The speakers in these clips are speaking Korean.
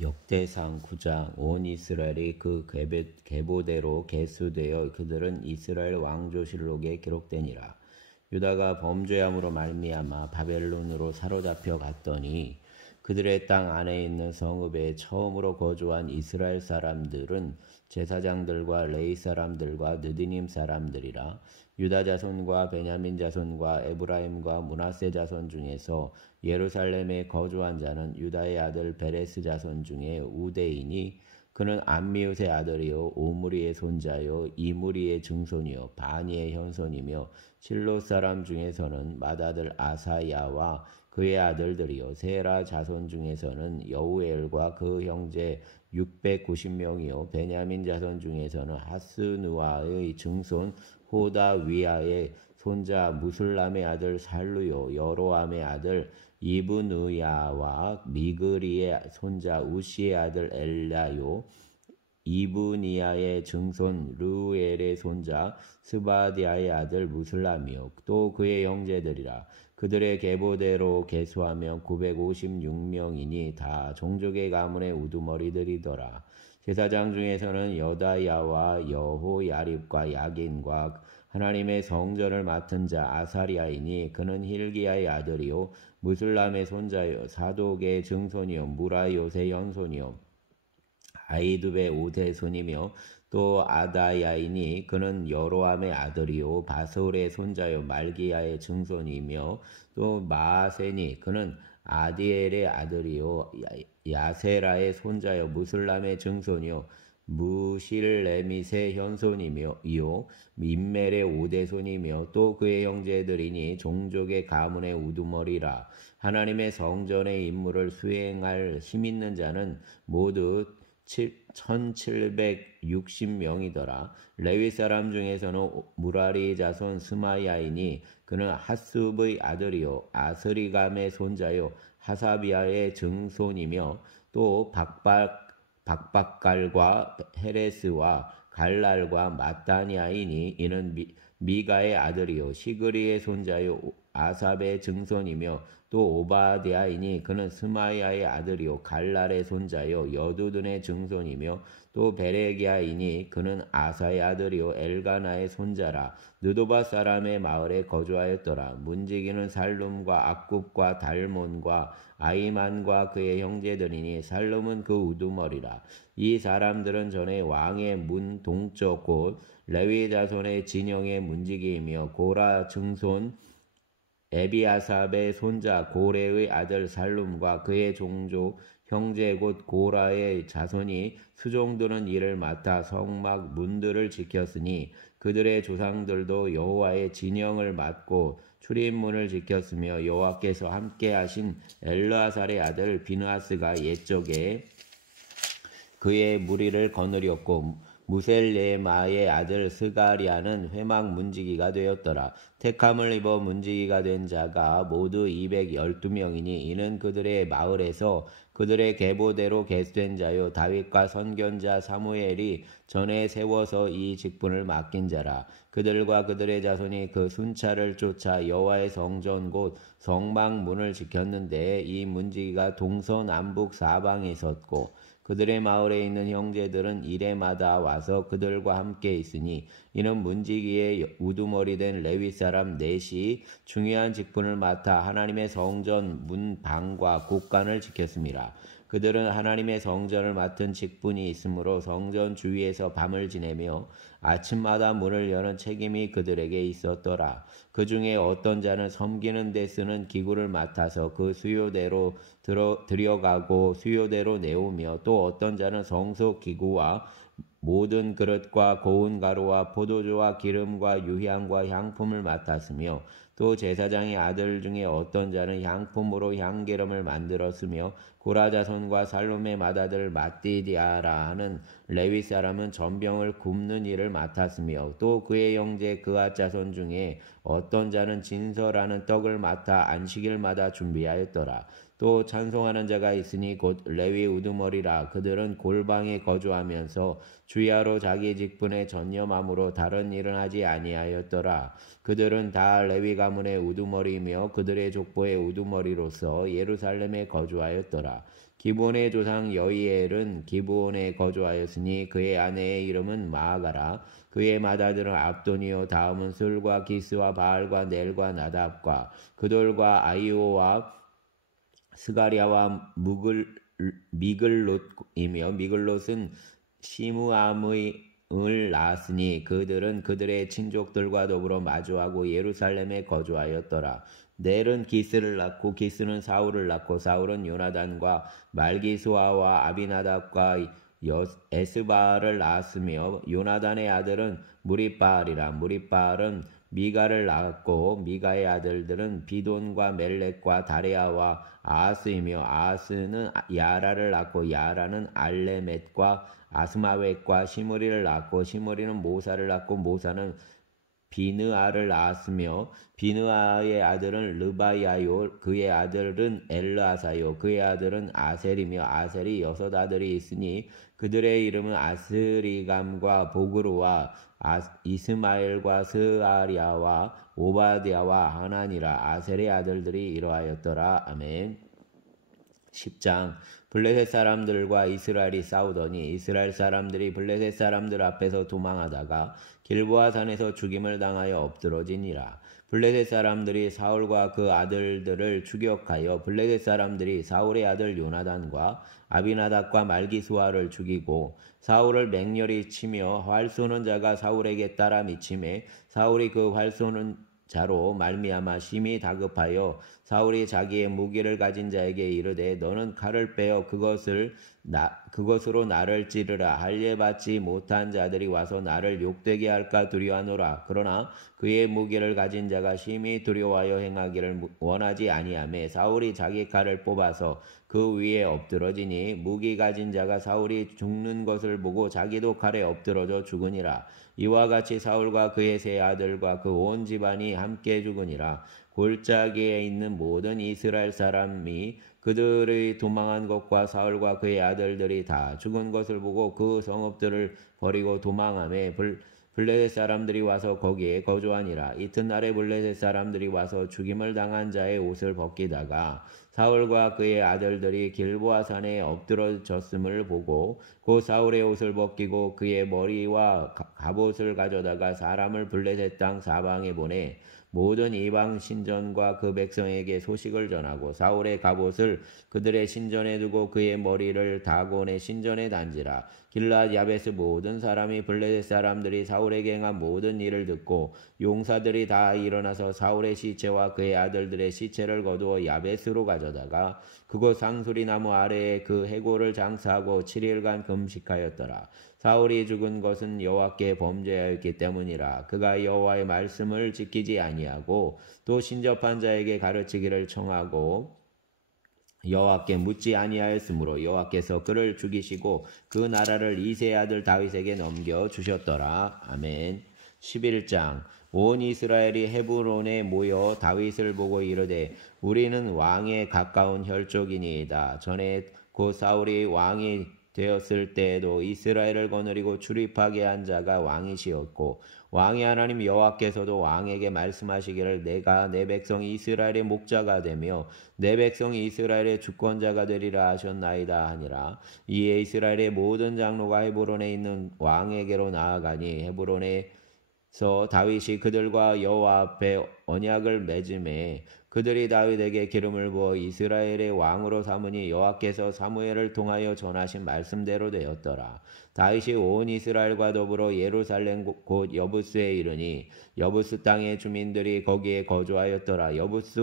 역대상 9장 온 이스라엘이 그 계보대로 계수되어 그들은 이스라엘 왕조실록에 기록되니라. 유다가 범죄함으로 말미암아 바벨론으로 사로잡혀 갔더니 그들의 땅 안에 있는 성읍에 처음으로 거주한 이스라엘 사람들은 제사장들과 레위 사람들과 느디님 사람들이라. 유다 자손과 베냐민 자손과 에브라임과 므낫세 자손 중에서 예루살렘에 거주한 자는 유다의 아들 베레스 자손 중에 우대이니 그는 암미웃의 아들이요 오므리의 손자요 이므리의 증손이요 바니의 현손이며 실로 사람 중에서는 맏아들 아사야와 그의 아들들이요 세라 자손 중에서는 여우엘과 그 형제 690명이요 베냐민 자손 중에서는 하스누아의 증손 호다위아의 손자 무술람의 아들 살루요 여로암의 아들 이브누야와 미그리의 손자 우시의 아들 엘라요 이브니아의 증손 르우엘의 손자 스바디아의 아들 무술람이요 또 그의 형제들이라. 그들의 계보대로 계수하면 956명이니 다 종족의 가문의 우두머리들이더라. 제사장 중에서는 여다야와 여호야립과 야긴과 하나님의 성전을 맡은 자 아사리아이니 그는 힐기야의 아들이요 무술람의 손자요 사독의 증손이요 무라요의 현손이요 아이두베 오대손이며 또 아다야이니 그는 여로암의 아들이요 바솔의 손자요 말기야의 증손이며 또 마아세니 그는 아디엘의 아들이요 야세라의 손자요 무술람의 증손이요 무실레밋의 현손이며 이요 민멜의 오대손이며 또 그의 형제들이니 종족의 가문의 우두머리라. 하나님의 성전의 임무를 수행할 힘있는 자는 모두 1760명이더라. 레위 사람 중에서는 무라리 자손 스마야이니 그는 하숲의 아들이요 아스리감의 손자요 하사비아의 증손이며 또 박박갈과 헤레스와 갈랄과 마따니아이니 이는 미가의 아들이요 시그리의 손자요 아삽의 증손이며 또 오바디아이니 그는 스마야의 아들이요 갈랄의 손자요 여두둔의 증손이며 또 베레기아이니 그는 아사의 아들이요 엘가나의 손자라. 느도바 사람의 마을에 거주하였더라. 문지기는 살룸과 악굽과 달몬과 아이만과 그의 형제들이니 살룸은 그 우두머리라. 이 사람들은 전에 왕의 문 동쪽 곧 레위 자손의 진영의 문지기이며 고라 증손 에비아삽의 손자 고레의 아들 살룸과 그의 종족 형제 곧 고라의 자손이 수종드는 일을 맡아 성막 문들을 지켰으니 그들의 조상들도 여호와의 진영을 맡고 출입문을 지켰으며 여호와께서 함께 하신 엘르아살의 아들 비느하스가 옛적에 그의 무리를 거느렸고 무셀레마의 아들 스가리아는 회막 문지기가 되었더라. 택함을 입어 문지기가 된 자가 모두 212명이니 이는 그들의 마을에서 그들의 계보대로 계수된 자요 다윗과 선견자 사무엘이 전에 세워서 이 직분을 맡긴 자라. 그들과 그들의 자손이 그 순찰을 쫓아 여호와의 성전 곧 성막 문을 지켰는데 이 문지기가 동서남북 사방에 섰고 그들의 마을에 있는 형제들은 이레마다 와서 그들과 함께 있으니 이는 문지기의 우두머리 된 레위 사람 넷이 중요한 직분을 맡아 하나님의 성전 문 방과 곳간을 지켰습니다. 그들은 하나님의 성전을 맡은 직분이 있으므로 성전 주위에서 밤을 지내며 아침마다 문을 여는 책임이 그들에게 있었더라. 그 중에 어떤 자는 섬기는 데 쓰는 기구를 맡아서 그 수요대로 들여가고 수요대로 내오며 또 어떤 자는 성소 기구와 모든 그릇과 고운 가루와 포도주와 기름과 유향과 향품을 맡았으며 또 제사장의 아들 중에 어떤 자는 향품으로 향기름을 만들었으며 고라 자손과 살롬의 맏아들 마띠디아라 하는 레위 사람은 전병을 굽는 일을 맡았으며 또 그의 형제 그앗 자손 중에 어떤 자는 진설하는 떡을 맡아 안식일마다 준비하였더라. 또 찬송하는 자가 있으니 곧 레위 우두머리라. 그들은 골방에 거주하면서 주야로 자기 직분에 전념함으로 다른 일은 하지 아니하였더라. 그들은 다 레위 가문의 우두머리이며 그들의 족보의 우두머리로서 예루살렘에 거주하였더라. 기브온의 조상 여이엘은 기브온에 거주하였으니 그의 아내의 이름은 마아가라. 그의 맏아들은 압돈이요 다음은 술과 기스와 바알과 넬과 나답과 그돌과 아이오와 스가랴와 미글롯이며 미글롯은 시므암을 낳았으니 그들은 그들의 친족들과 더불어 마주하고 예루살렘에 거주하였더라. 넬은 기스를 낳고 기스는 사울을 낳고 사울은 요나단과 말기수아와 아비나답과 에스바를 낳았으며 요나단의 아들은 무리바알이라. 무리바알은 미가를 낳았고 미가의 아들들은 비돈과 멜렉과 다레아와 아하스이며 아하스는 야라를 낳고 야라는 알레멧과 아스마웻과 시므리를 낳고 시므리는 모사를 낳고 모사는 비느아를 낳았으며 비느아의 아들은 르바야요 그의 아들은 엘르아사요 그의 아들은 아셀이며 아셀이 6 아들이 있으니 그들의 이름은 아스리감과 보그루와 이스마엘과 스아랴와 오바댜와 하나니라. 아셀의 아들들이 이러하였더라. 아멘. 10장. 블레셋 사람들과 이스라엘이 싸우더니 이스라엘 사람들이 블레셋 사람들 앞에서 도망하다가 길보아 산에서 죽임을 당하여 엎드러지니라. 블레셋 사람들이 사울과 그 아들들을 추격하여 블레셋 사람들이 사울의 아들 요나단과 아비나답과 말기수아를 죽이고 사울을 맹렬히 치며 활 쏘는 자가 사울에게 따라 미치매 사울이 그 활 쏘는 자로 말미암아 심히 다급하여 사울이 자기의 무기를 가진 자에게 이르되 너는 칼을 빼어 그것으로 나를 찌르라. 할례받지 못한 자들이 와서 나를 욕되게 할까 두려워하노라. 그러나 그의 무기를 가진 자가 심히 두려워하여 행하기를 원하지 아니하매 사울이 자기 칼을 뽑아서 그 위에 엎드러지니 무기 가진 자가 사울이 죽는 것을 보고 자기도 칼에 엎드러져 죽으니라. 이와 같이 사울과 그의 세 아들과 그 온 집안이 함께 죽으니라. 골짜기에 있는 모든 이스라엘 사람이 그들의 도망한 것과 사울과 그의 아들들이 다 죽은 것을 보고 그 성읍들을 버리고 도망하며 블레셋 사람들이 와서 거기에 거주하니라. 이튿날에 블레셋 사람들이 와서 죽임을 당한 자의 옷을 벗기다가 사울과 그의 아들들이 길보아 산에 엎드러졌음을 보고 곧 사울의 옷을 벗기고 그의 머리와 갑옷을 가져다가 사람을 블레셋 땅 사방에 보내 모든 이방 신전과 그 백성에게 소식을 전하고 사울의 갑옷을 그들의 신전에 두고 그의 머리를 다곤의 신전에 단지라. 길랏 야베스 모든 사람이 블레셋 사람들이 사울에게 행한 모든 일을 듣고 용사들이 다 일어나서 사울의 시체와 그의 아들들의 시체를 거두어 야베스로 가져다가 그곳 상수리 나무 아래에 그 해골을 장사하고 7일간 금식하였더라. 사울이 죽은 것은 여호와께 범죄하였기 때문이라. 그가 여호와의 말씀을 지키지 아니하고 또 신접한 자에게 가르치기를 청하고 여호와께 묻지 아니하였으므로 여호와께서 그를 죽이시고 그 나라를 이새의 아들 다윗에게 넘겨주셨더라. 아멘. 11장. 온 이스라엘이 헤브론에 모여 다윗을 보고 이르되 우리는 왕에 가까운 혈족이니이다. 전에 곧 사울이 왕이 되었을 때에도 이스라엘을 거느리고 출입하게 한 자가 왕이시었고 왕의 하나님 여호와께서도 왕에게 말씀하시기를 내가 내 백성 이스라엘의 목자가 되며 내 백성 이스라엘의 주권자가 되리라 하셨나이다 하니라. 이에 이스라엘의 모든 장로가 헤브론에 있는 왕에게로 나아가니 헤브론에서 다윗이 그들과 여호와 앞에 언약을 맺음에 그들이 다윗에게 기름을 부어 이스라엘의 왕으로 삼으니 여호와께서 사무엘을 통하여 전하신 말씀대로 되었더라. 다윗이 온 이스라엘과 더불어 예루살렘 곧 여부스에 이르니 여부스 땅의 주민들이 거기에 거주하였더라. 여부스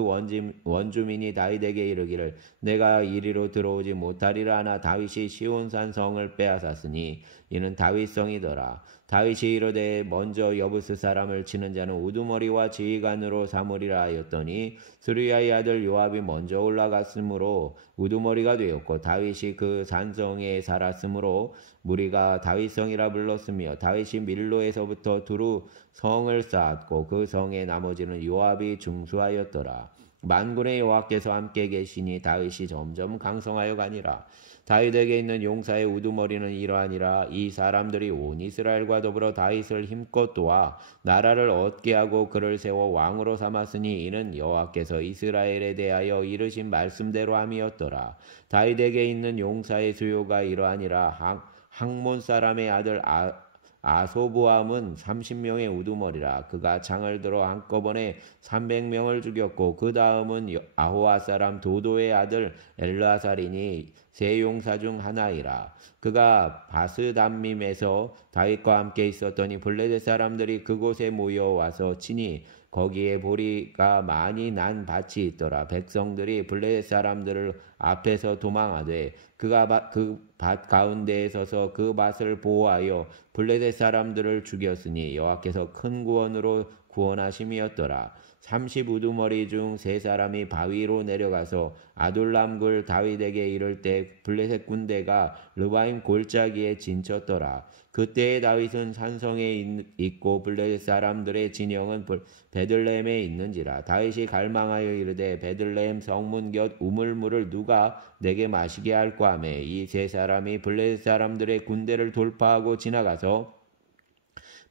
원주민이 다윗에게 이르기를 내가 이리로 들어오지 못하리라 하나 다윗이 시온산 성을 빼앗았으니 이는 다윗성이더라. 다윗이 이르되 먼저 여부스 사람을 치는 자는 우두머리와 지휘관으로 삼으리라 하였더니 스루야의 아들 요압이 먼저 올라갔으므로 우두머리가 되었고 다윗이 그 산성에 살았으므로 무리가 다윗성이라 불렀으며 다윗이 밀로에서부터 두루 성을 쌓았고 그 성의 나머지는 요압이 중수하였더라. 만군의 여호와께서 함께 계시니 다윗이 점점 강성하여 가니라. 다윗에게 있는 용사의 우두머리는 이러하니라. 이 사람들이 온 이스라엘과 더불어 다윗을 힘껏 도와 나라를 얻게 하고 그를 세워 왕으로 삼았으니 이는 여호와께서 이스라엘에 대하여 이르신 말씀대로 함이었더라. 다윗에게 있는 용사의 수요가 이러하니라. 학몬 사람의 아들 아소부함은 30명의 우두머리라. 그가 창을 들어 한꺼번에 300명을 죽였고 그 다음은 아호와 사람 도도의 아들 엘르아살이니 세 용사 중 하나이라. 그가 바스담밈에서 다윗과 함께 있었더니 블레셋 사람들이 그곳에 모여와서 치니 거기에 보리가 많이 난 밭이 있더라. 백성들이 블레셋 사람들을 앞에서 도망하되 그가 그 밭 가운데에 서서 그 밭을 보호하여 블레셋 사람들을 죽였으니 여호와께서 큰 구원으로 구원하심이었더라. 30 우두머리 중 세 사람이 바위로 내려가서 아둘람굴 다윗에게 이를 때 블레셋 군대가 르바임 골짜기에 진쳤더라. 그때에 다윗은 산성에 있고 블레셋 사람들의 진영은 베들레헴에 있는지라. 다윗이 갈망하여 이르되 베들레헴 성문 곁 우물물을 누가 내게 마시게 할까 하며 이 세 사람이 블레셋 사람들의 군대를 돌파하고 지나가서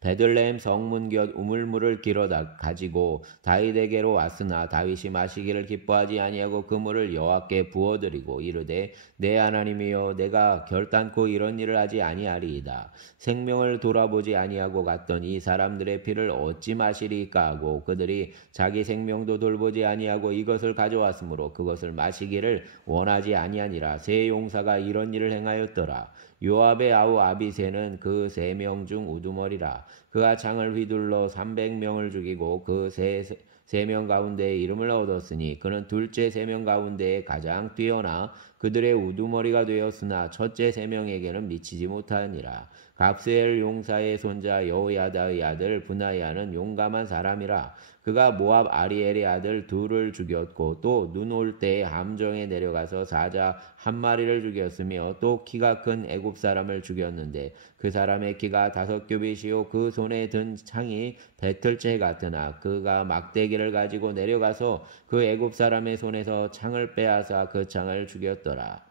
베들레헴 성문 곁 우물물을 길어다 가지고 다윗에게로 왔으나 다윗이 마시기를 기뻐하지 아니하고 그 물을 여호와께 부어드리고 이르되 내 하나님이여 내가 결단코 이런 일을 하지 아니하리이다. 생명을 돌아보지 아니하고 갔던 이 사람들의 피를 어찌 마시리까 하고 그들이 자기 생명도 돌보지 아니하고 이것을 가져왔으므로 그것을 마시기를 원하지 아니하니라. 세 용사가 이런 일을 행하였더라. 요압의 아우 아비새는 그 3명 중 우두머리라. 그가 창을 휘둘러 300명을 죽이고 그 세 명 가운데 이름을 얻었으니 그는 둘째 3명 가운데 가장 뛰어나 그들의 우두머리가 되었으나 첫째 3명에게는 미치지 못하니라. 갑스엘 용사의 손자 여호야다의 아들 분하야는 용감한 사람이라. 그가 모압 아리엘의 아들 둘을 죽였고 또 눈 올 때 함정에 내려가서 사자 한 마리를 죽였으며 또 키가 큰 애굽 사람을 죽였는데 그 사람의 키가 5규빗이요 그 손에 든 창이 배틀채 같으나 그가 막대기를 가지고 내려가서 그 애굽 사람의 손에서 창을 빼앗아 그 창을 죽였더라.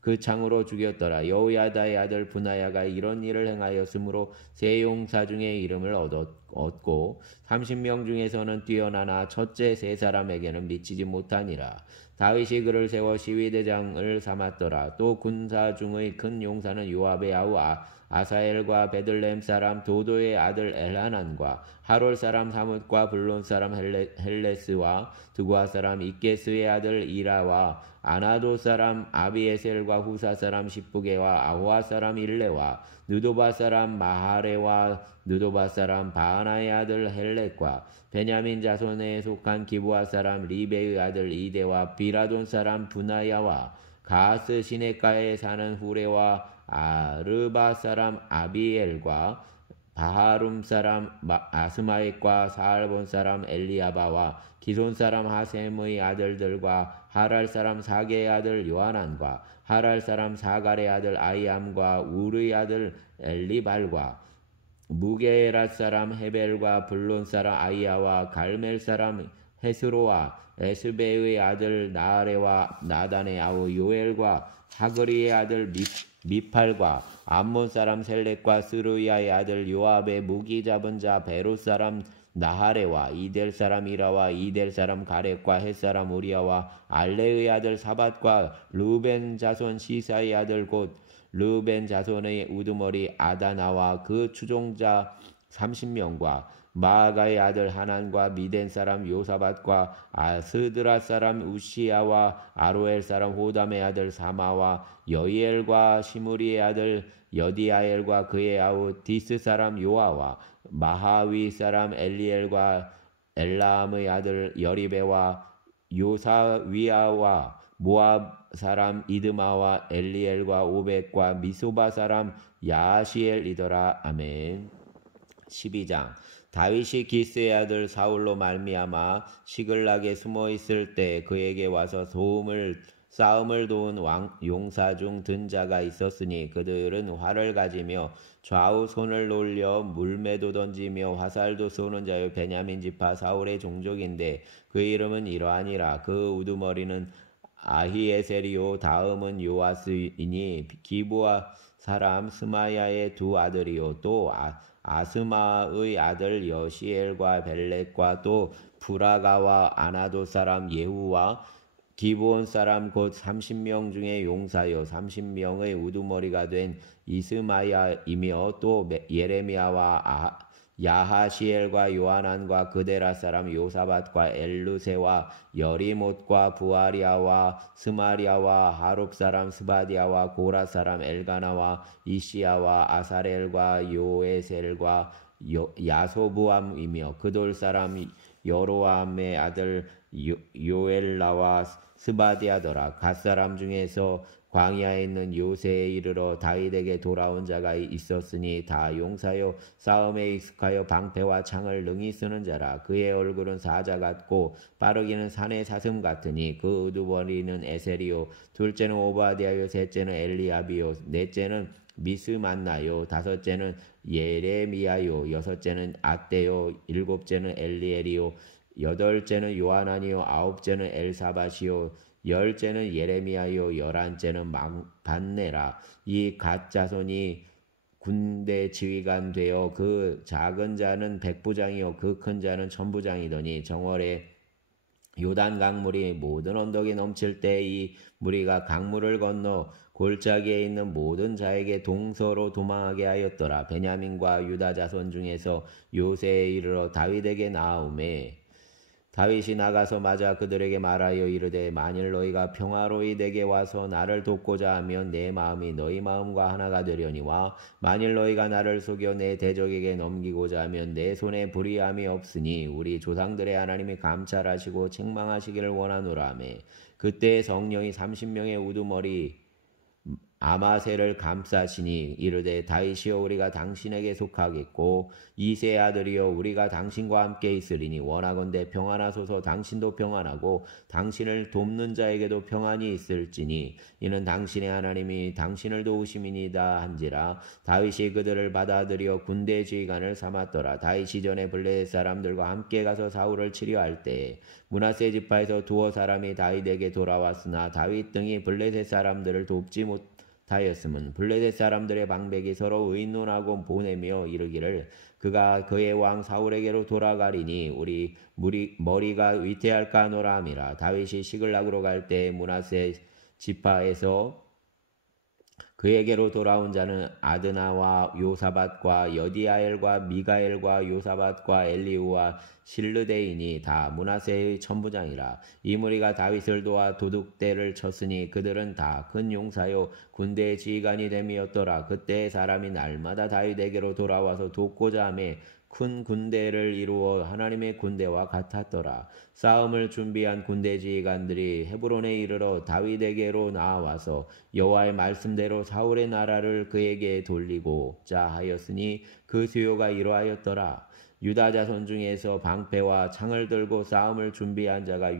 그 창으로 죽였더라. 여호야다의 아들 분하야가 이런 일을 행하였으므로 세 용사 중에 이름을 얻고 30명 중에서는 뛰어나나 첫째 세 사람에게는 미치지 못하니라. 다윗이 그를 세워 시위대장을 삼았더라. 또 군사 중의 큰 용사는 요압의 아우 아사엘과 베들레헴 사람 도도의 아들 엘하난과 하롤 사람 사뭇과 블론 사람 헬레스와 드구아 사람 이게스의 아들 이라와 아나도 사람 아비에셀과 후사 사람 십부게와 아호아 사람 일레와 느도바 사람 마하레와 느도바 사람 바하나의 아들 헬렉과 베냐민 자손에 속한 기브아 사람 리베의 아들 이데와 비라돈 사람 분하야와 가스 시내가에 사는 후레와 아르바 사람 아비엘과 바하룸 사람 아스마익과 사알본 사람 엘리아바와 기손 사람 하셈의 아들들과 하랄 사람 사게의 아들 요하난과 하랄 사람 사갈의 아들 아이암과 우르의 아들 엘리발과 무게에랏 사람 헤벨과 블론 사람 아이야와 갈멜 사람 헤스로와 에스베의 아들 나아레와 나단의 아우 요엘과 하그리의 아들 미팔과 암몬 사람 셀렉과 스루야의 아들 요압의 무기 잡은 자 베롯 사람 나하레와 이델 사람 이라와 이델 사람 가렙과 헷 사람 우리야와 알레의 아들 사밧과 르벤 자손 시사의 아들 곧 르벤 자손의 우두머리 아다나와 그 추종자 30명과 마아가의 아들 하난과 미덴 사람 요사밧과 아스드라 사람 우시야와 아로엘 사람 호담의 아들 사마와 여이엘과 시무리의 아들 여디아엘과 그의 아우 디스 사람 요아와 마하위 사람 엘리엘과 엘라함의 아들 여리베와 요사위아와 모압 사람 이드마와 엘리엘과 오벳과 미소바 사람 야시엘이더라. 아멘. 12장 다윗이 기스의 아들 사울로 말미암아 시글락에 숨어 있을 때 그에게 와서 싸움을 도운 용사 중 든 자가 있었으니 그들은 활을 가지며 좌우 손을 놀려 물매도 던지며 화살도 쏘는 자요 베냐민 지파 사울의 종족인데 그 이름은 이러하니라. 그 우두머리는 아히에셀이요 다음은 요아스이니 기브아 사람 스마야의 두 아들이요 또 아스마의 아들 여시엘과 벨렛과 또 브라가와 아나도 사람 예후와 기브온 사람 곧 30명 중에 용사요 30명의 우두머리가 된 이스마야이며 또 예레미야와 야하시엘과 요하난과 그데라 사람 요사밧과 엘루세와 여리못과 부아리아와 스마리아와 하룹 사람 스바디아와 고라 사람 엘가나와 이시야와 아사렐과 요에셀과 야소부암이며 그돌 사람 여로암의 아들 요엘라와 스바디아더라. 갓사람 중에서 광야에 있는 요새에 이르러 다윗에게 돌아온 자가 있었으니 다 용사요 싸움에 익숙하여 방패와 창을 능히 쓰는 자라. 그의 얼굴은 사자 같고 빠르기는 산의 사슴 같으니 그 우두머리는 에셀이요 둘째는 오바댜요 셋째는 엘리압이요 넷째는 미스만나요 다섯째는 예레미야요 여섯째는 앗대요 일곱째는 엘리엘이요 여덟째는 요하나니요 아홉째는 엘사밧이요 열째는 예레미야요 열한째는 반네라. 이 갓 자손이 군대 지휘관 되어 그 작은 자는 백부장이요 그 큰 자는 천부장이더니 정월에 요단 강물이 모든 언덕에 넘칠 때 이 무리가 강물을 건너 골짜기에 있는 모든 자에게 동서로 도망하게 하였더라. 베냐민과 유다 자손 중에서 요새에 이르러 다윗에게 나아오매 다윗이 나가서 맞아 그들에게 말하여 이르되 만일 너희가 평화로이 내게 와서 나를 돕고자 하면 내 마음이 너희 마음과 하나가 되려니와 만일 너희가 나를 속여 내 대적에게 넘기고자 하면 내 손에 불의함이 없으니 우리 조상들의 하나님이 감찰하시고 책망하시기를 원하노라 하며 그때 성령이 30명의 우두머리 아마새를 감싸시니 이르되 다윗이여 우리가 당신에게 속하겠고 이세 아들이여 우리가 당신과 함께 있으리니 원하건대 평안하소서 당신도 평안하고 당신을 돕는 자에게도 평안이 있을지니 이는 당신의 하나님이 당신을 도우심이니이다 한지라. 다윗이 그들을 받아들여 군대 지휘관을 삼았더라. 다윗이 전에 블레셋 사람들과 함께 가서 사울을 치료할 때에 므낫세 지파에서 두어 사람이 다윗에게 돌아왔으나 다윗 등이 블레셋 사람들을 돕지 못하였음은 블레셋 사람들의 방백이 서로 의논하고 보내며 이르기를 그가 그의 왕 사울에게로 돌아가리니 우리 머리가 위태할까 하노라 함이라. 다윗이 시글락으로 갈 때 므낫세 지파에서 그에게로 돌아온 자는 아드나와 요사밧과 여디아엘과 미가엘과 요사밧과 엘리우와 실르데인이 다 므낫세의 천부장이라. 이 무리가 다윗을 도와 도둑대를 쳤으니 그들은 다 큰 용사요 군대의 지휘관이 됨이었더라. 그때 사람이 날마다 다윗에게로 돌아와서 돕고자 하며 큰 군대를 이루어 하나님의 군대와 같았더라. 싸움을 준비한 군대 지휘관들이 헤브론에 이르러 다윗에게로 나와서 여호와의 말씀대로 사울의 나라를 그에게 돌리고자 하였으니 그 수요가 이러하였더라. 유다 자손 중에서 방패와 창을 들고 싸움을 준비한 자가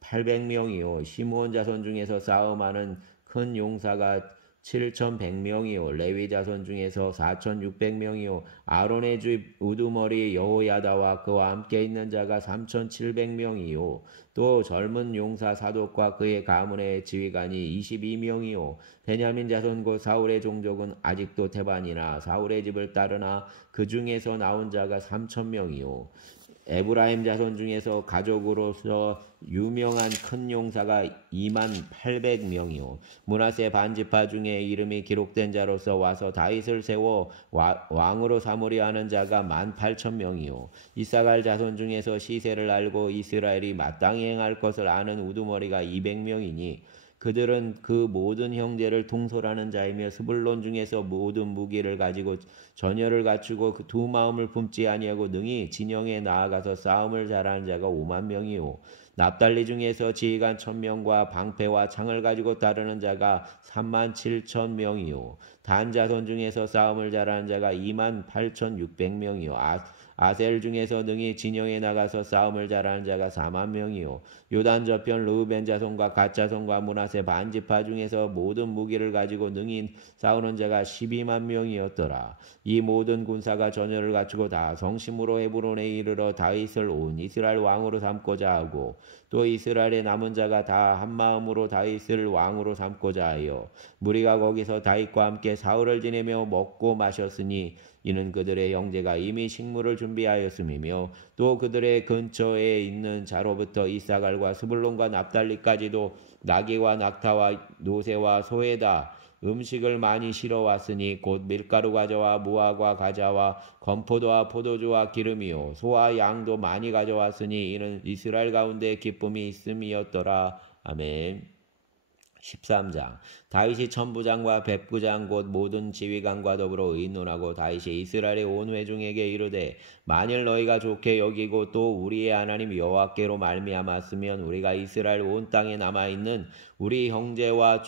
6,800명이요 시므온 자손 중에서 싸움하는 큰 용사가 7,100명이요 레위 자손 중에서 4,600명이요 아론의 집 우두머리 여호야다와 그와 함께 있는 자가 3,700명이요 또 젊은 용사 사독과 그의 가문의 지휘관이 22명이요 베냐민 자손 곧 사울의 종족은 아직도 태반이나 사울의 집을 따르나 그 중에서 나온 자가 3,000명이요 에브라임 자손 중에서 가족으로서 유명한 큰 용사가 28,000명이요 므낫세 반지파 중에 이름이 기록된 자로서 와서 다윗을 세워 왕으로 삼으려 하는 자가 18,000명이요 이사갈 자손 중에서 시세를 알고 이스라엘이 마땅히 행할 것을 아는 우두머리가 200명이니 그들은 그 모든 형제를 통솔하는 자이며 스불론 중에서 모든 무기를 가지고 전열을 갖추고 그 두 마음을 품지 아니하고 능히 진영에 나아가서 싸움을 잘하는 자가 50,000명이요 납달리 중에서 지휘관 1,000명과 방패와 창을 가지고 따르는 자가 37,000명이요 단 자손 중에서 싸움을 잘하는 자가 28,600명이요 아셀 중에서 능히 진영에 나가서 싸움을 잘하는 자가 40,000명이요 요단 저편 르우벤 자손과 갓 자손과 므낫세 반지파 중에서 모든 무기를 가지고 능히 싸우는 자가 120,000명이었더라. 이 모든 군사가 전열을 갖추고 다 성심으로 헤브론에 이르러 다윗을 온 이스라엘 왕으로 삼고자 하고 또 이스라엘의 남은 자가 다 한마음으로 다윗을 왕으로 삼고자 하여 무리가 거기서 다윗과 함께 사흘을 지내며 먹고 마셨으니 이는 그들의 형제가 이미 식물을 준비하였음이며 또 그들의 근처에 있는 자로부터 이사갈과 스불론과 납달리까지도 나귀와 낙타와 노새와 소에다 음식을 많이 실어왔으니 곧 밀가루 과자와 무화과 과자와 건포도와 포도주와 기름이요 소와 양도 많이 가져왔으니 이는 이스라엘 가운데 기쁨이 있음이었더라. 아멘. 13장 다윗이 천부장과 백부장 곧 모든 지휘관과 더불어 의논하고 다윗이 이스라엘의 온 회중에게 이르되 만일 너희가 좋게 여기고 또 우리의 하나님 여호와께로 말미암았으면 우리가 이스라엘 온 땅에 남아있는 우리 형제와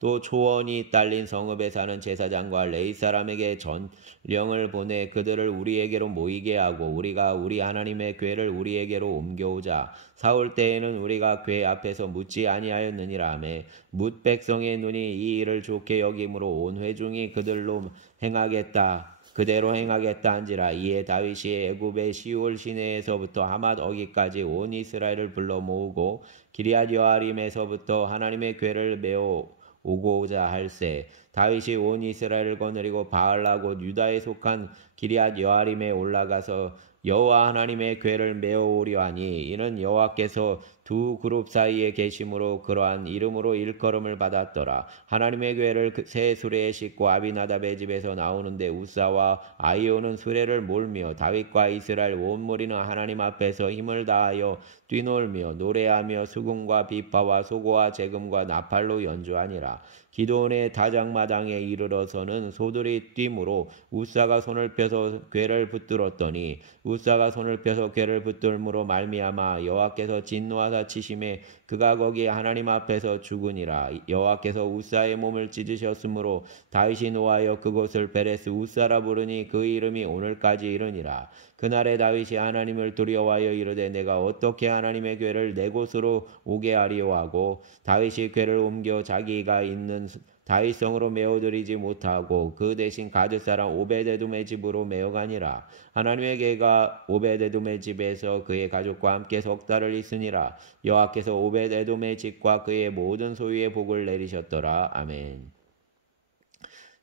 또 초원이 딸린 성읍에 사는 제사장과 레위 사람에게 전령을 보내 그들을 우리에게로 모이게 하고 우리가 우리 하나님의 궤를 우리에게로 옮겨오자. 사울 때에는 우리가 궤 앞에서 묻지 아니하였느니라 하매 뭇 백성의 눈이 이 일을 좋게 여김으로 온 회중이 그대로 행하겠다 한지라. 이에 다윗이 애굽의 시올 시내에서부터 하맛 어기까지 온 이스라엘을 불러 모으고 기리앗 여아림에서부터 하나님의 궤를 메어 오고자 할세. 다윗이 온 이스라엘을 거느리고 바알라 곧 유다에 속한 기리앗 여아림에 올라가서 여호와 하나님의 궤를 메어 오려 하니 이는 여호와께서 두 그룹 사이에 계심으로 그러한 이름으로 일컬음을 받았더라. 하나님의 궤를 새 수레에 싣고 아비나답의 집에서 나오는데 우사와 아이오는 수레를 몰며 다윗과 이스라엘 온 무리는 하나님 앞에서 힘을 다하여 뛰놀며 노래하며 수금과 비파와 소고와 재금과 나팔로 연주하니라. 기드온의 다장마당에 이르러서는 소들이 뛰므로 우사가 손을 펴서 궤를 붙들었더니 우사가 손을 펴서 궤를 붙들므로 말미암아 여호와께서 진노하사 치심에 그가 거기 하나님 앞에서 죽으니라. 여호와께서 우사의 몸을 찢으셨으므로 다윗이 노하여 그곳을 베레스 우사라 부르니 그 이름이 오늘까지 이르니라. 그날에 다윗이 하나님을 두려워하여 이르되 내가 어떻게 하나님의 궤를 내 곳으로 오게 하리요 하고 다윗이 궤를 옮겨 자기가 있는 다윗성으로 메어들이지 못하고 그 대신 가드 사람 오베데돔의 집으로 메어가니라. 하나님의 궤가 오베데돔의 집에서 그의 가족과 함께 석 달을 있으니라. 여호와께서 오베데돔의 집과 그의 모든 소유의 복을 내리셨더라. 아멘.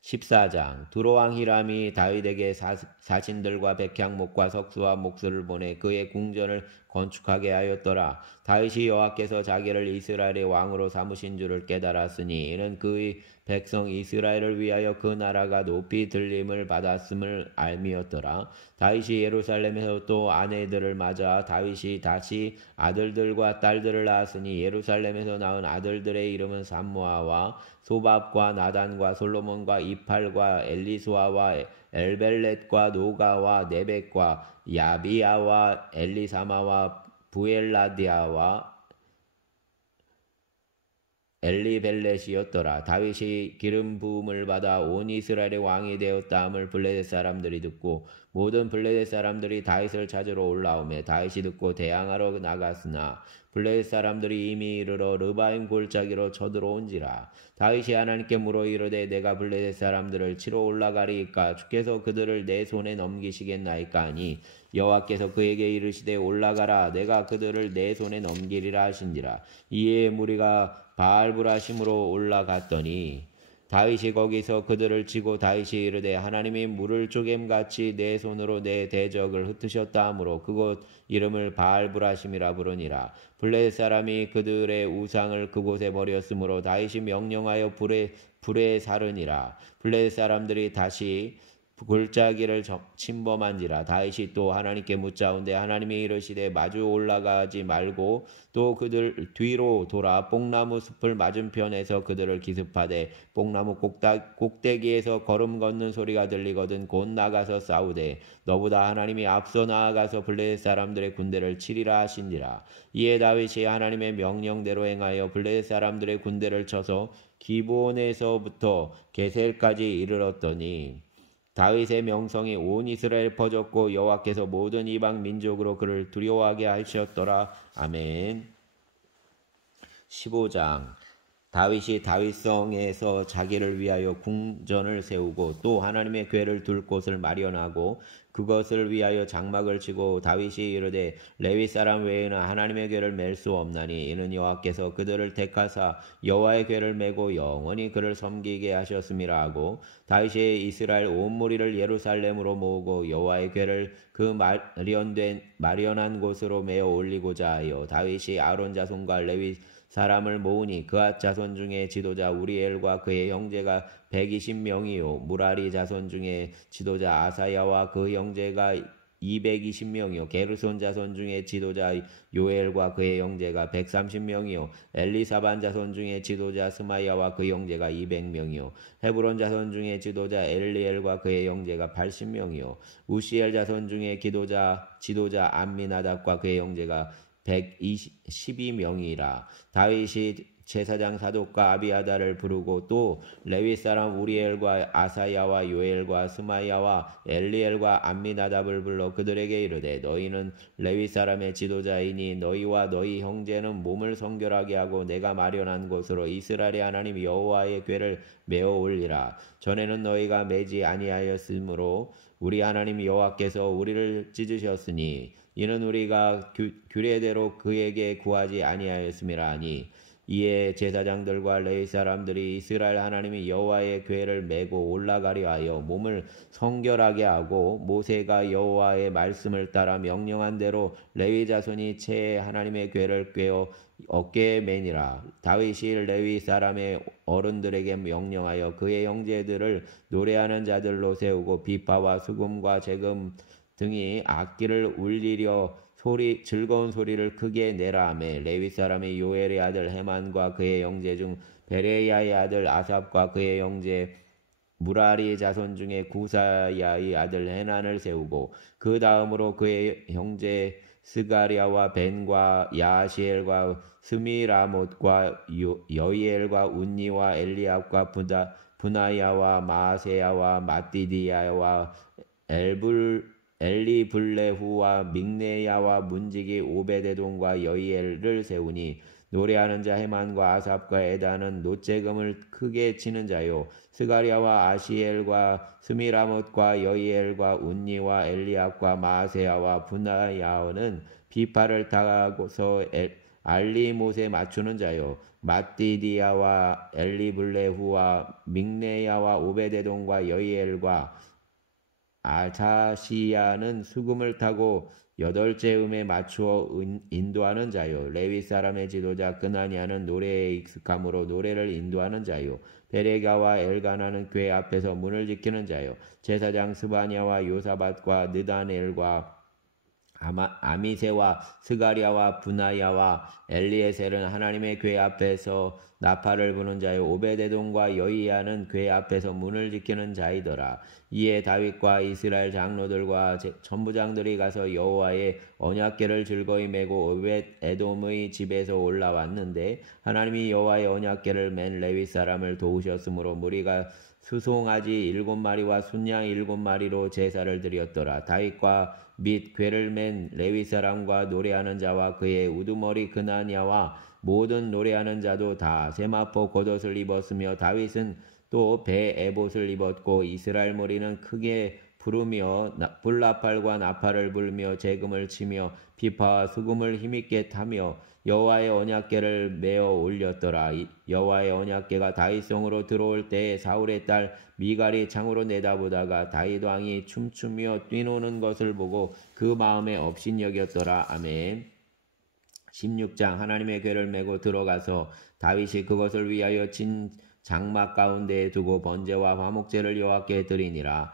14장 두로왕 히람이 다윗에게 사신들과 백향목과 석수와 목수를 보내 그의 궁전을 건축하게 하였더라. 다윗이 여호와께서 자기를 이스라엘의 왕으로 삼으신 줄을 깨달았으니 이는 그의 백성 이스라엘을 위하여 그 나라가 높이 들림을 받았음을 알미였더라. 다윗이 예루살렘에서 또 아내들을 맞아 다윗이 다시 아들들과 딸들을 낳았으니 예루살렘에서 낳은 아들들의 이름은 삼무아와 소밥과 나단과 솔로몬과 이팔과 엘리수아와 엘벨렛과 노가와 네벡과 야비야와 엘리사마와 부엘라디아와 엘리벨렛이었더라. 다윗이 기름 부음을 받아 온 이스라엘의 왕이 되었다함을 블레셋 사람들이 듣고 모든 블레셋 사람들이 다윗을 찾으러 올라오매 다윗이 듣고 대항하러 나갔으나 블레셋 사람들이 이미 이르러 르바임 골짜기로 쳐들어온지라. 다윗이 하나님께 물어 이르되 내가 블레셋 사람들을 치러 올라가리이까 주께서 그들을 내 손에 넘기시겠나이까 하니 여호와께서 그에게 이르시되 올라가라 내가 그들을 내 손에 넘기리라 하신지라. 이에 무리가 바알브라심으로 올라갔더니 다윗이 거기서 그들을 치고 다윗이 이르되 하나님이 물을 쪼갬같이 내 손으로 내 대적을 흩으셨다 하므로 그곳 이름을 바알브라심이라 부르니라. 블레셋 사람이 그들의 우상을 그곳에 버렸으므로 다윗이 명령하여 불에 사르니라. 블레셋 사람들이 다시 골짜기를 침범한지라. 다윗이 또 하나님께 묻자온데 하나님이 이르시되 마주 올라가지 말고 또 그들 뒤로 돌아 뽕나무 숲을 맞은편에서 그들을 기습하되 뽕나무 꼭대기에서 걸음 걷는 소리가 들리거든 곧 나가서 싸우되 너보다 하나님이 앞서 나아가서 블레셋 사람들의 군대를 치리라 하신지라. 이에 다윗이 하나님의 명령대로 행하여 블레셋 사람들의 군대를 쳐서 기브온에서부터 게셀까지 이르렀더니 다윗의 명성이 온 이스라엘 퍼졌고 여호와께서 모든 이방 민족으로 그를 두려워하게 하셨더라. 아멘. 15장 다윗이 다윗성에서 자기를 위하여 궁전을 세우고 또 하나님의 궤를 둘 곳을 마련하고 그것을 위하여 장막을 치고 다윗이 이르되 레위 사람 외에는 하나님의 궤를 맬 수 없나니 이는 여호와께서 그들을 택하사 여호와의 궤를 메고 영원히 그를 섬기게 하셨음이라 하고 다윗이 이스라엘 온 무리를 예루살렘으로 모으고 여호와의 궤를 그 마련한 곳으로 메어 올리고자 하여 다윗이 아론 자손과 레위 사람을 모으니 그앗 자손 중에 지도자 우리엘과 그의 형제가 120명이요 무라리 자손 중에 지도자 아사야와 그 형제가 220명이요 게르손 자손 중에 지도자 요엘과 그의 형제가 130명이요 엘리사반 자손 중에 지도자 스마야와 그 형제가 200명이요 헤브론 자손 중에 지도자 엘리엘과 그의 형제가 80명이요 우시엘 자손 중에 지도자 암미나답과 그의 형제가 112명이라 다윗이 제사장 사독과 아비아다를 부르고 또 레위 사람 우리엘과 아사야와 요엘과 스마야와 엘리엘과 암미나답을 불러 그들에게 이르되 너희는 레위 사람의 지도자이니 너희와 너희 형제는 몸을 성결하게 하고 내가 마련한 곳으로 이스라엘의 하나님 여호와의 궤를 메어 올리라. 전에는 너희가 매지 아니하였으므로 우리 하나님 여호와께서 우리를 찢으셨으니 이는 우리가 규례대로 그에게 구하지 아니하였음이라 하니 이에 제사장들과 레위 사람들이 이스라엘 하나님이 여호와의 궤를 메고 올라가려 하여 몸을 성결하게 하고 모세가 여호와의 말씀을 따라 명령한 대로 레위 자손이 채 하나님의 궤를 꿰어 어깨에 매니라. 다윗이 레위 사람의 어른들에게 명령하여 그의 형제들을 노래하는 자들로 세우고 비파와 수금과 재금 등이 악기를 울리려 즐거운 소리를 크게 내라 하매 레위 사람이 요엘의 아들 헤만과 그의 형제 중 베레야의 아들 아삽과 그의 형제 무라리 자손 중에 구사야의 아들 헤난을 세우고 그 다음으로 그의 형제 스가랴와 벤과 야시엘과 스미라못과 여이엘과 운니와 엘리압과 분하야와 마세야와 마띠디야와 엘리블레후와 믹네야와 문지기 오베데돔과 여이엘을 세우니 노래하는 자 헤만과 아삽과 에다는 노재금을 크게 치는 자요 스가랴와 아시엘과 스미라못과 여이엘과 운니와 엘리압과 마세야와 분하야는 비파를 타고서 알리못에 맞추는 자요 마띠디야와 엘리블레후와 믹네야와 오베데돔과 여이엘과 아사시야는 수금을 타고 8째 음에 맞추어 인도하는 자요. 레위 사람의 지도자 끄나니아는 노래에 익숙함으로 노래를 인도하는 자요. 베레가와 엘가나는 궤 앞에서 문을 지키는 자요. 제사장 스바냐와 요사밧과 느다넬과 아미세와 스가랴와 분하야와 엘리에셀은 하나님의 궤 앞에서 나팔을 부는 자요 오베데돔과 여이야는 궤 앞에서 문을 지키는 자이더라. 이에 다윗과 이스라엘 장로들과 천부장들이 가서 여호와의 언약궤를 즐거이 메고 오벳에돔의 집에서 올라왔는데 하나님이 여호와의 언약궤를 맨 레위 사람을 도우셨으므로 무리가 수송아지 7마리와 순양 7마리로 제사를 드렸더라. 다윗과 및 궤를 맨 레위 사람과 노래하는 자와 그의 우두머리 그나냐와 모든 노래하는 자도 다 세마포 겉옷을 입었으며 다윗은 또 배 에봇을 입었고 이스라엘 무리는 크게 부르며 불나팔과 나팔을 불며 재금을 치며 비파와 수금을 힘있게 타며 여호와의 언약궤를 메어 올렸더라. 여호와의 언약궤가 다윗성으로 들어올 때에 사울의 딸 미갈이 창으로 내다보다가 다윗 왕이 춤추며 뛰노는 것을 보고 그 마음에 업신여겼더라. 아멘. 16장 하나님의 궤를 메고 들어가서 다윗이 그것을 위하여 친 장막 가운데에 두고 번제와 화목제를 여호와께 드리니라.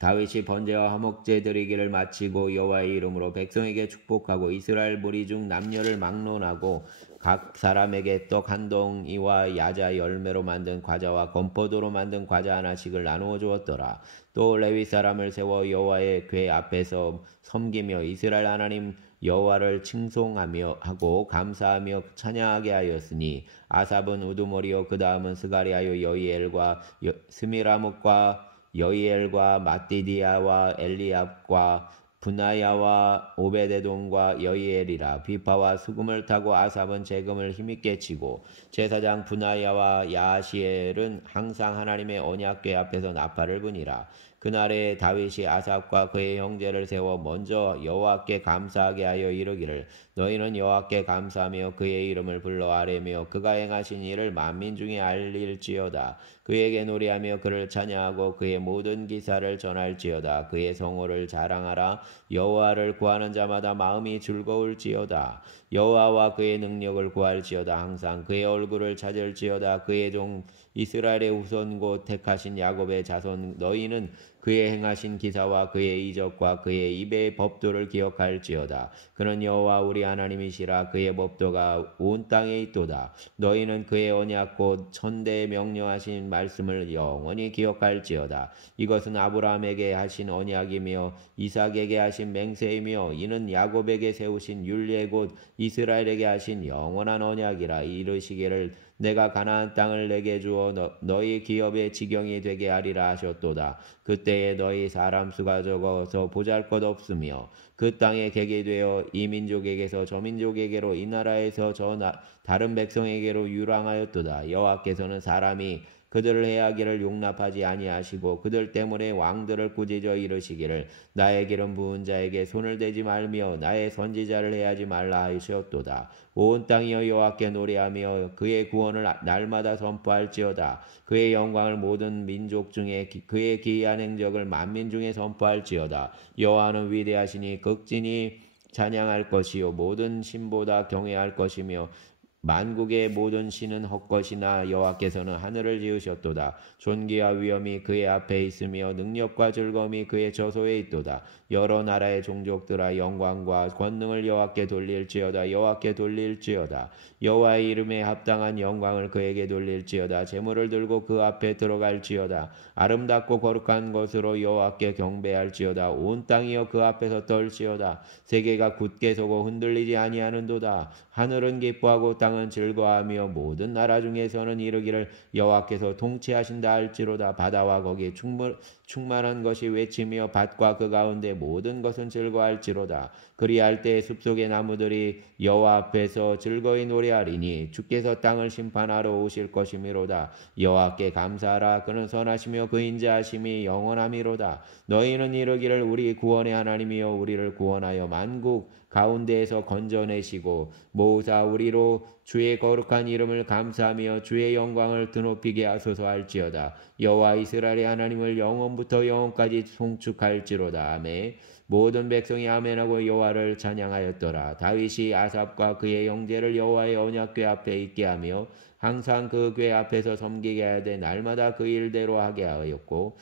다윗이 번제와 화목제 드리기를 마치고 여호와의 이름으로 백성에게 축복하고 이스라엘 무리 중 남녀를 막론하고 각 사람에게 떡 한 덩이와 야자 열매로 만든 과자와 건포도로 만든 과자 하나씩을 나누어 주었더라. 또 레위 사람을 세워 여호와의 궤 앞에서 섬기며 이스라엘 하나님 여호와를 칭송하며 하고 감사하며 찬양하게 하였으니 아삽은 우두머리요 그 다음은 스가랴요 여이엘과 스미라뭇과 여이엘과 마띠디야와 엘리압과 분하야와 오베데돔과 여이엘이라. 비파와 수금을 타고 아삽은 재금을 힘있게 치고 제사장 분하야와 야시엘은 항상 하나님의 언약궤 앞에서 나팔을 부니라. 그날에 다윗이 아삽과 그의 형제를 세워 먼저 여호와께 감사하게 하여 이르기를 너희는 여호와께 감사하며 그의 이름을 불러 아뢰며 그가 행하신 일을 만민 중에 알릴지어다. 그에게 노래하며 그를 찬양하고 그의 모든 기사를 전할지어다. 그의 성호를 자랑하라. 여호와를 구하는 자마다 마음이 즐거울지어다. 여호와와 그의 능력을 구할지어다. 항상 그의 얼굴을 찾을지어다. 그의 종 이스라엘의 후손 곧 택하신 야곱의 자손 너희는 그의 행하신 기사와 그의 이적과 그의 입의 법도를 기억할지어다. 그는 여호와 우리 하나님이시라. 그의 법도가 온 땅에 있도다. 너희는 그의 언약 곧 천대에 명령하신 말씀을 영원히 기억할지어다. 이것은 아브라함에게 하신 언약이며 이삭에게 하신 맹세이며 이는 야곱에게 세우신 율례 곧 이스라엘에게 하신 영원한 언약이라. 이르시기를 내가 가나안 땅을 내게 주어 너희 기업의 지경이 되게 하리라 하셨도다. 그때에 너희 사람 수가 적어서 보잘것없으며 그 땅에 객이 되어 이 민족에게서 저 민족에게로 이 나라에서 다른 백성에게로 유랑하였도다. 여호와께서는 사람이 그들을 해하기를 용납하지 아니하시고 그들 때문에 왕들을 꾸짖어 이르시기를 나의 기름 부은 자에게 손을 대지 말며 나의 선지자를 해하지 말라 하셨도다. 온 땅이여 여호와께 노래하며 그의 구원을 날마다 선포할지어다. 그의 영광을 모든 민족 중에 그의 기이한 행적을 만민 중에 선포할지어다. 여호와는 위대하시니 극진히 찬양할 것이요 모든 신보다 경외할 것이며 만국의 모든 신은 헛것이나 여호와께서는 하늘을 지으셨도다. 존귀와 위엄이 그의 앞에 있으며 능력과 즐거움이 그의 저소에 있도다. 여러 나라의 종족들아 영광과 권능을 여호와께 돌릴지어다. 여호와께 돌릴지어다. 여호와의 이름에 합당한 영광을 그에게 돌릴지어다. 제물을 들고 그 앞에 들어갈지어다. 아름답고 거룩한 것으로 여호와께 경배할지어다. 온 땅이여 그 앞에서 떨지어다. 세계가 굳게 서고 흔들리지 아니하는도다. 하늘은 기뻐하고 땅은 즐거워하며 모든 나라 중에서는 이르기를 여호와께서 통치하신다 할지로다. 바다와 거기에 충만한 것이 외치며 밭과 그 가운데 모든 것은 즐거워할지로다. 그리할 때 숲속의 나무들이 여호와 앞에서 즐거이 노래하리니 주께서 땅을 심판하러 오실 것이미로다. 여호와께 감사하라. 그는 선하시며 그 인자하심이 영원함이로다. 너희는 이르기를 우리 구원의 하나님이여 우리를 구원하여 만국 가운데에서 건져내시고 모으사 우리로 주의 거룩한 이름을 감사하며 주의 영광을 드높이게 하소서 할지어다. 여호와 이스라엘의 하나님을 영원부터 영원까지 송축할지로다. 아멘. 모든 백성이 아멘하고 여호와를 찬양하였더라. 다윗이 아삽과 그의 형제를 여호와의 언약궤 앞에 있게 하며 항상 그 궤 앞에서 섬기게 하되 날마다 그 일대로 하게 하였고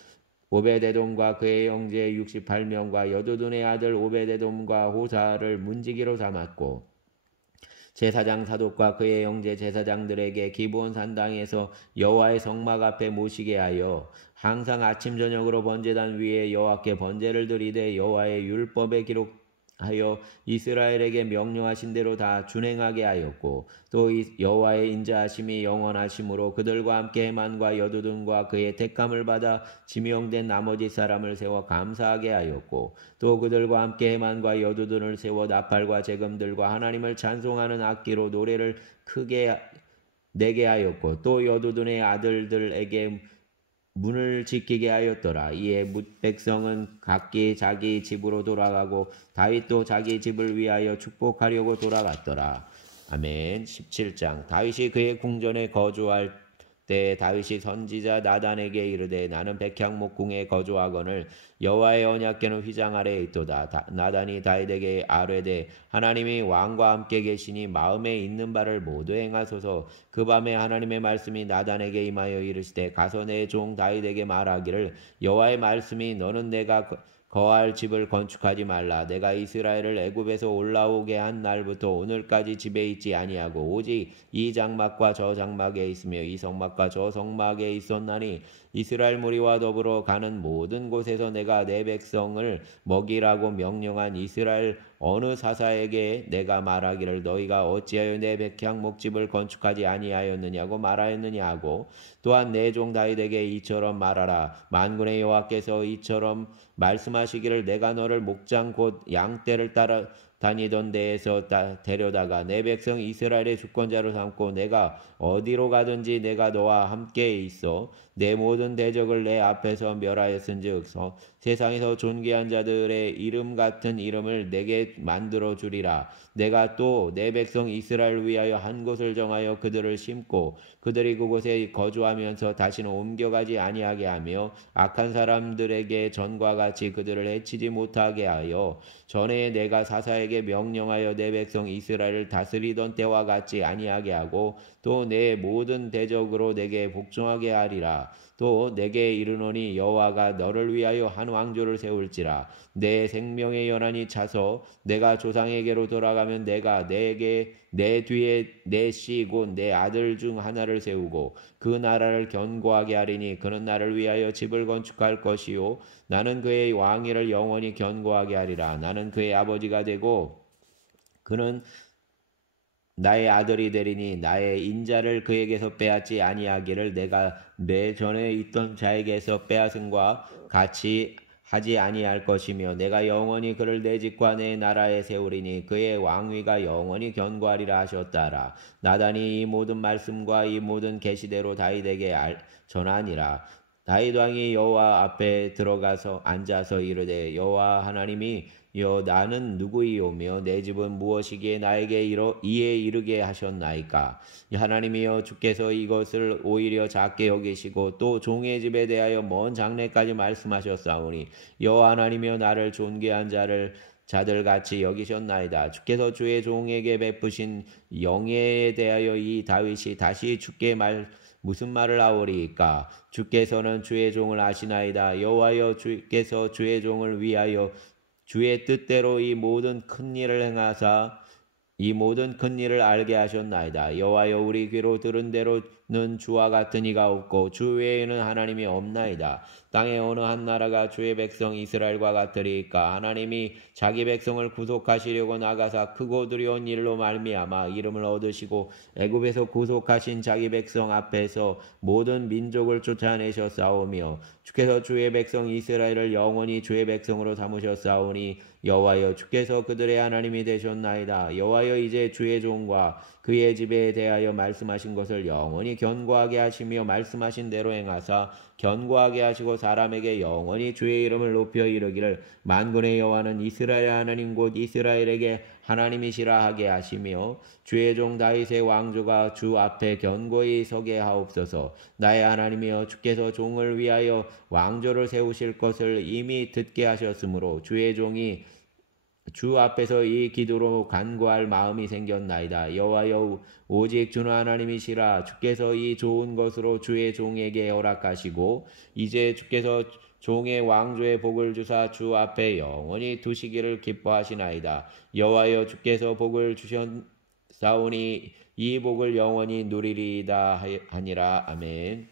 오베데돔과 그의 형제 68명과 여두둔의 아들 오베데돔과 호사를 문지기로 삼았고 제사장 사독과 그의 형제 제사장들에게 기브온 산당에서 여호와의 성막 앞에 모시게 하여 항상 아침 저녁으로 번제단 위에 여호와께 번제를 드리되 여호와의 율법에 기록하여 이스라엘에게 명령하신 대로 다 준행하게 하였고 또 여호와의 인자하심이 영원하심으로 그들과 함께 해만과 여두둔과 그의 택함을 받아 지명된 나머지 사람을 세워 감사하게 하였고 또 그들과 함께 해만과 여두둔을 세워 나팔과 재금들과 하나님을 찬송하는 악기로 노래를 크게 내게 하였고 또 여두둔의 아들들에게 문을 지키게 하였더라. 이에 백성은 각기 자기 집으로 돌아가고 다윗도 자기 집을 위하여 축복하려고 돌아갔더라. 아멘. 17장. 다윗이 그의 궁전에 거주할 때 다윗이 선지자 나단에게 이르되 나는 백향목궁에 거주하거늘 여호와의 언약궤는 휘장 아래에 있도다. 나단이 다윗에게 아뢰되 하나님이 왕과 함께 계시니 마음에 있는 바를 모두 행하소서. 그 밤에 하나님의 말씀이 나단에게 임하여 이르시되 가서 내 종 다윗에게 말하기를 여호와의 말씀이 너는 내가 거할 집을 건축하지 말라. 내가 이스라엘을 애굽에서 올라오게 한 날부터 오늘까지 집에 있지 아니하고 오직 이 장막과 저 장막에 있으며 이 성막과 저 성막에 있었나니 이스라엘 무리와 더불어 가는 모든 곳에서 내가 내 백성을 먹이라고 명령한 이스라엘 어느 사사에게 내가 말하기를 너희가 어찌하여 내 백향 목집을 건축하지 아니하였느냐고 말하였느냐 하고 또한 내 종 다윗에게 이처럼 말하라. 만군의 여호와께서 이처럼 말씀하시기를 내가 너를 목장 곧 양떼를 따라 다니던 데에서 데려다가 내 백성 이스라엘의 주권자로 삼고 내가 어디로 가든지 내가 너와 함께 있어 내 모든 대적을 내 앞에서 멸하였은즉 세상에서 존귀한 자들의 이름 같은 이름을 내게 만들어 주리라. 내가 또 내 백성 이스라엘 위하여 한 곳을 정하여 그들을 심고 그들이 그곳에 거주하면서 다시는 옮겨가지 아니하게 하며 악한 사람들에게 전과 같이 그들을 해치지 못하게 하여 전에 내가 사사에게 명령하여 내 백성 이스라엘을 다스리던 때와 같이 아니하게 하고 또 내 모든 대적으로 내게 복종하게 하리라. 또 내게 이르노니 여호와가 너를 위하여 한 왕조를 세울지라. 내 생명의 연한이 차서 내가 조상에게로 돌아가면 내가 내게 내 뒤에 내 씨 곧 내 아들 중 하나를 세우고 그 나라를 견고하게 하리니 그는 나를 위하여 집을 건축할 것이요 나는 그의 왕위를 영원히 견고하게 하리라. 나는 그의 아버지가 되고 그는 나의 아들이 되리니 나의 인자를 그에게서 빼앗지 아니하기를 내가 내 전에 있던 자에게서 빼앗음과 같이 하지 아니할 것이며 내가 영원히 그를 내 집과 내 나라에 세우리니 그의 왕위가 영원히 견고하리라 하셨다라. 나단이 이 모든 말씀과 이 모든 계시대로 다윗에게 전하니라. 다윗 왕이 여호와 앞에 들어가서 앉아서 이르되 여호와 하나님이 나는 누구이오며 내 집은 무엇이기에 나에게 이에 이르게 하셨나이까. 하나님이여 주께서 이것을 오히려 작게 여기시고 또 종의 집에 대하여 먼 장래까지 말씀하셨사오니 여호와 하나님이여 나를 존귀한 자들같이 여기셨나이다. 주께서 주의 종에게 베푸신 영예에 대하여 이 다윗이 다시 주께 무슨 말을 하오리이까. 주께서는 주의 종을 아시나이다. 여호와여 주께서 주의 종을 위하여 주의 뜻대로 이 모든 큰 일을 행하사 이 모든 큰 일을 알게 하셨나이다. 여호와여 우리 귀로 들은 대로는 주와 같은 이가 없고 주 외에는 하나님이 없나이다. 땅의 어느 한 나라가 주의 백성 이스라엘과 같으리이까. 하나님이 자기 백성을 구속하시려고 나가사 크고 두려운 일로 말미암아 이름을 얻으시고 애굽에서 구속하신 자기 백성 앞에서 모든 민족을 쫓아내셨사오며 주께서 주의 백성 이스라엘을 영원히 주의 백성으로 삼으셨사오니 여호와여 주께서 그들의 하나님이 되셨나이다. 여호와여 이제 주의 종과 그의 집에 대하여 말씀하신 것을 영원히 견고하게 하시며 말씀하신 대로 행하사 견고하게 하시고 사람에게 영원히 주의 이름을 높여 이르기를 만군의 여호와는 이스라엘 하나님 곧 이스라엘에게 하나님이시라 하게 하시며 주의 종 다윗의 왕조가 주 앞에 견고히 서게 하옵소서. 나의 하나님이여 주께서 종을 위하여 왕조를 세우실 것을 이미 듣게 하셨으므로 주의 종이 주 앞에서 이 기도로 간구할 마음이 생겼나이다. 여호와여 오직 주는 하나님이시라. 주께서 이 좋은 것으로 주의 종에게 허락하시고 이제 주께서 종의 왕조의 복을 주사 주 앞에 영원히 두시기를 기뻐하시나이다. 여호와여 주께서 복을 주셨사오니 이 복을 영원히 누리리이다 하니라. 아멘.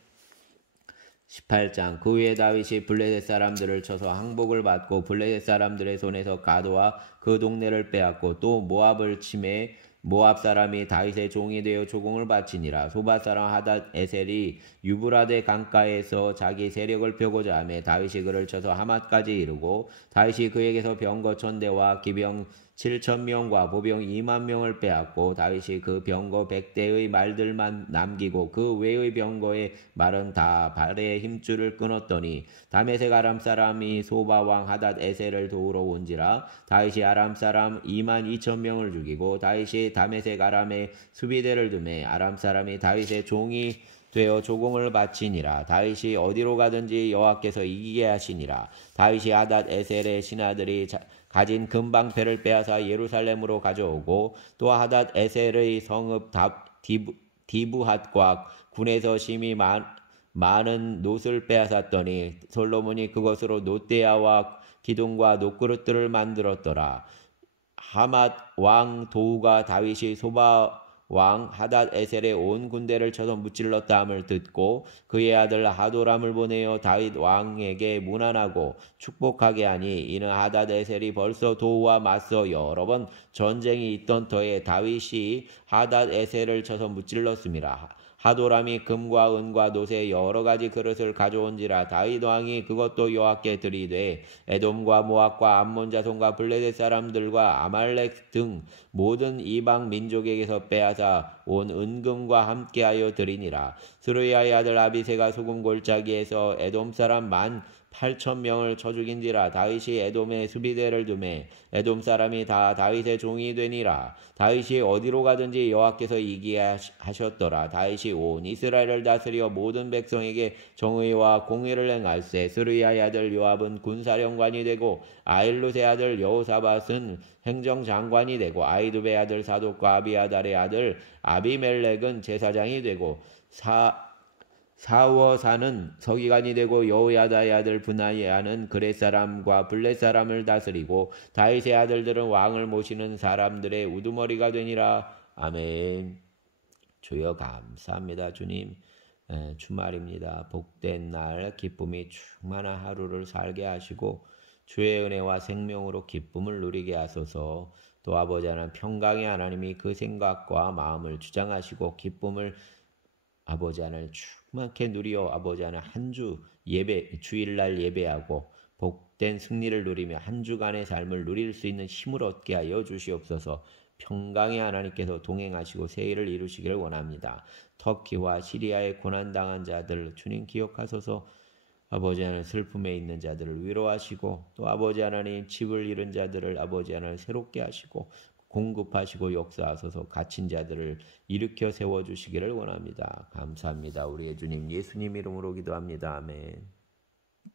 18장. 그 후에 다윗이 블레셋 사람들을 쳐서 항복을 받고 블레셋 사람들의 손에서 가도와 그 동네를 빼앗고 또 모압을 침해 모압 사람이 다윗의 종이 되어 조공을 바치니라. 소바 사람 하닷 에셀이 유브라데 강가에서 자기 세력을 펴고자 하며 다윗이 그를 쳐서 하맛까지 이르고 다윗이 그에게서 병거 1000대와 기병 7,000명과 보병 20,000명을 빼앗고 다윗이 그 병거 100대의 말들만 남기고 그 외의 병거의 말은 다 발의 힘줄을 끊었더니 다메섹 아람 사람이 소바 왕 하닷 에셀을 도우러 온지라. 다윗이 아람 사람 22,000명을 죽이고 다윗이 다메섹 아람에 수비대를 두매 아람 사람이 다윗의 종이 되어 조공을 바치니라. 다윗이 어디로 가든지 여호와께서 이기게 하시니라. 다윗이 하닷 에셀의 신하들이 가진 금방패를 빼앗아 예루살렘으로 가져오고 또 하닷 에셀의 성읍 디브핫과 군에서 심히 많은 놋을 빼앗았더니 솔로몬이 그것으로 놋대야와 기둥과 놋그릇들을 만들었더라. 하맛 왕 도우가 다윗이 소바 왕 하닷 에셀의 온 군대를 쳐서 무찔렀다 함을 듣고 그의 아들 하도람을 보내어 다윗 왕에게 문안하고 축복하게 하니 이는 하닷 에셀이 벌써 도우와 맞서 여러 번 전쟁이 있던 터에 다윗이 하닷 에셀을 쳐서 무찔렀습니다. 하도람이 금과 은과 놋의 여러 가지 그릇을 가져온지라 다윗 왕이 그것도 여호와께 드리되 에돔과 모압과 암몬 자손과 블레셋 사람들과 아말렉 등 모든 이방 민족에게서 빼앗아 온 은금과 함께하여 드리니라. 스루야의 아들 아비새가 소금 골짜기에서 에돔 사람 18,000명을 쳐 죽인지라. 다윗이 에돔에 수비대를 두매 에돔 사람이 다 다윗의 종이 되니라. 다윗이 어디로 가든지 여호와께서 이기게 하셨더라. 다윗이 온 이스라엘을 다스려 모든 백성에게 정의와 공의를 행할세. 스루야의 아들 요압은 군사령관이 되고 아일룻의 아들 여호사밧은 행정장관이 되고 아이두베의 아들 사독과 아비아달의 아들 아비멜렉은 제사장이 되고 사워사는 서기관이 되고 여호야다의 아들 브나야는 그렛 사람과 블렛 사람을 다스리고 다윗의 아들들은 왕을 모시는 사람들의 우두머리가 되니라. 아멘. 주여 감사합니다. 주님, 주말입니다. 복된 날 기쁨이 충만한 하루를 살게 하시고 주의 은혜와 생명으로 기쁨을 누리게 하소서. 또 아버지 하나님, 평강의 하나님이 그 생각과 마음을 주장하시고 기쁨을 아버지 하나님 충만케 누리어 아버지 하나님 한 주 예배, 주일날 예배하고 복된 승리를 누리며 한 주간의 삶을 누릴 수 있는 힘을 얻게 하여 주시옵소서. 평강의 하나님께서 동행하시고 새 일을 이루시기를 원합니다. 터키와 시리아에 고난당한 자들 주님 기억하소서. 아버지 하나님, 슬픔에 있는 자들을 위로하시고 또 아버지 하나님 집을 잃은 자들을 아버지 하나님 새롭게 하시고 공급하시고 역사하소서. 갇힌 자들을 일으켜 세워주시기를 원합니다. 감사합니다. 우리의 주님 예수님 이름으로 기도합니다. 아멘.